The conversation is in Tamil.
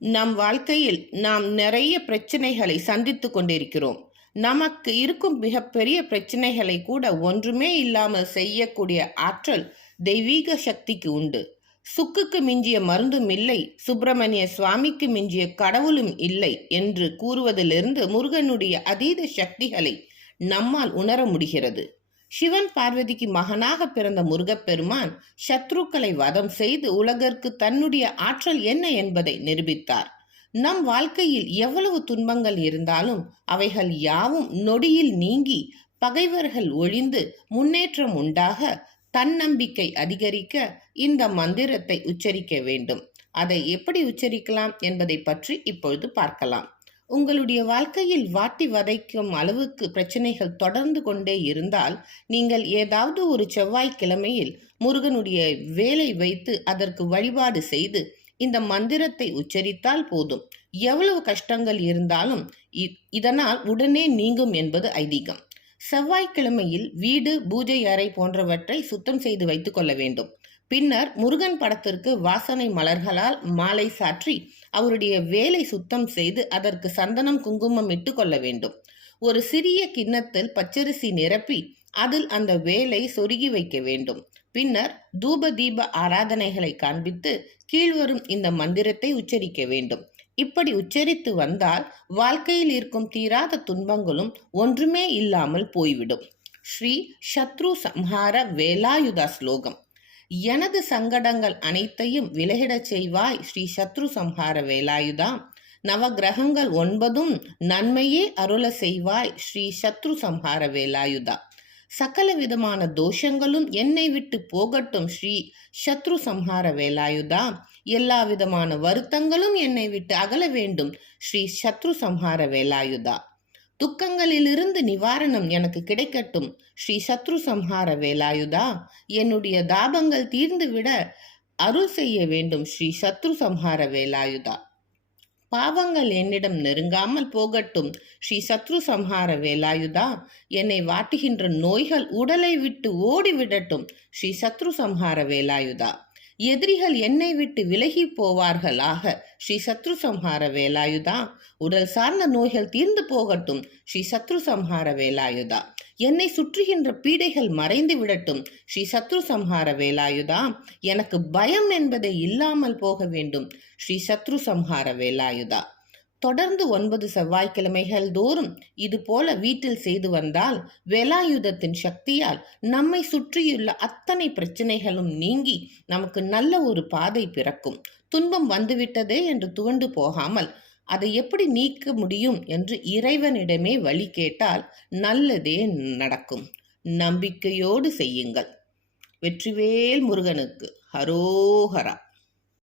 நம் வாழ்க்கையில் நாம் நிறைய பிரச்சனைகளை சந்தித்து கொண்டிருக்கிறோம். நமக்கு இருக்கும் மிகப்பெரிய பிரச்சனைகளை கூட ஒன்றுமே இல்லாமல் செய்யக்கூடிய ஆற்றல் தெய்வீக சக்திக்கு உண்டு. சுக்குக்கு மிஞ்சிய மருந்தும் இல்லை, சுப்பிரமணிய சுவாமிக்கு மிஞ்சிய கடவுளும் இல்லை என்று கூறுவதிலிருந்து முருகனுடைய அதீத சக்திகளை நம்மால் உணர முடிகிறது. சிவன் பார்வதிக்கு மகனாக பிறந்த முருகப்பெருமான் சத்ருக்களை வதம் செய்து உலகிற்கு தன்னுடைய ஆற்றல் என்ன என்பதை நிரூபித்தார். நம் வாழ்க்கையில் எவ்வளவு துன்பங்கள் இருந்தாலும் அவைகள் யாவும் நொடியில் நீங்கி பகைவர்கள் ஒழிந்து முன்னேற்றம் உண்டாக தன்னம்பிக்கை அதிகரிக்க இந்த மந்திரத்தை உச்சரிக்க வேண்டும். அதை எப்படி உச்சரிக்கலாம் என்பதை பற்றி இப்பொழுது பார்க்கலாம். உங்களுடைய வாழ்க்கையில் வாட்டி வதைக்கும் அளவுக்கு பிரச்சனைகள் தொடர்ந்து கொண்டே இருந்தால் நீங்கள் ஏதாவது ஒரு செவ்வாய்க்கிழமையில் முருகனுடைய வேலை வைத்து அதற்கு வழிபாடு செய்து இந்த மந்திரத்தை உச்சரித்தால் போதும். எவ்வளவு கஷ்டங்கள் இருந்தாலும் இதனால் உடனே நீங்கும் என்பது ஐதீகம். செவ்வாய்க்கிழமையில் வீடு, பூஜை அறை போன்றவற்றை சுத்தம் செய்து வைத்துக் கொள்ள வேண்டும். பின்னர் முருகன் படத்திற்கு வாசனை மலர்களால் மாலை சாற்றி அவருடைய வேலை சுத்தம் செய்து அதற்கு சந்தனம், குங்குமம் இட்டு கொள்ள வேண்டும். ஒரு சிறிய கிண்ணத்தில் பச்சரிசி நிரப்பி அதில் அந்த வேலை சொருகி வைக்க வேண்டும். பின்னர் தூப தீப ஆராதனைகளை காண்பித்து கீழ்வரும் இந்த மந்திரத்தை உச்சரிக்க வேண்டும். இப்படி உச்சரித்து வந்தால் வாழ்க்கையில் இருக்கும் தீராத துன்பங்களும் ஒன்றுமே இல்லாமல் போய்விடும். ஸ்ரீ சத்ரு சம்ஹார வேலாயுதா ஸ்லோகம். எனது சங்கடங்கள் அனைத்தையும் விலகிடச் செய்வாய் ஸ்ரீ சத்ரு சம்ஹார வேலாயுதா. நவகிரகங்கள் 9 நன்மையே அருள செய்வாய் ஸ்ரீ சத்ரு சம்ஹார வேலாயுதா. சகல விதமான தோஷங்களும் என்னை விட்டு போகட்டும் ஸ்ரீ சத்ரு சம்ஹார வேலாயுதா. எல்லா விதமான வருத்தங்களும் என்னை விட்டு அகல வேண்டும் ஸ்ரீ சத்ரு சம்ஹார வேலாயுதா. துக்கங்களிலிருந்து நிவாரணம் எனக்கு கிடைக்கட்டும் ஸ்ரீ சத்ரு சம்ஹார வேலாயுதா. என்னுடைய தாபங்கள் தீர்ந்துவிட அருள் செய்ய வேண்டும் ஸ்ரீ சத்ரு சம்ஹார வேலாயுதா. பாவங்கள் என்னிடம் நெருங்காமல் போகட்டும் ஸ்ரீ சத்ரு சம்ஹார வேலாயுதா. என்னை வாட்டுகின்ற நோய்கள் உடலை விட்டு ஓடிவிடட்டும் ஸ்ரீ சத்ரு சம்ஹார வேலாயுதா. எதிரிகள் என்னை விட்டு விலகி போவார்களாக ஸ்ரீ சத்ரு சம்ஹார வேலாயுதா. உடல் சார்ந்த நோய்கள் தீர்ந்து போகட்டும் ஸ்ரீ சத்ரு சம்ஹார வேலாயுதா. என்னை சுற்றுகின்ற பீடைகள் மறைந்து விடட்டும் ஸ்ரீ சத்ரு சம்ஹார வேலாயுதா. எனக்கு பயம் என்பதை இல்லாமல் போக வேண்டும் ஸ்ரீ சத்ரு சம்ஹார வேலாயுதா. தொடர்ந்து 9 செவ்வாய்க்கிழமைகள் தோறும் இது போல வீட்டில் செய்து வந்தால் வேலாயுதத்தின் சக்தியால் நம்மை சுற்றியுள்ள அத்தனை பிரச்சனைகளும் நீங்கி நமக்கு நல்ல ஒரு பாதை பிறக்கும். துன்பம் வந்துவிட்டதே என்று துவண்டு போகாமல் அதை எப்படி நீக்க முடியும் என்று இறைவனிடமே வழி கேட்டால் நல்லதே நடக்கும். நம்பிக்கையோடு செய்யுங்கள். வெற்றிவேல் முருகனுக்கு ஹரோஹரா.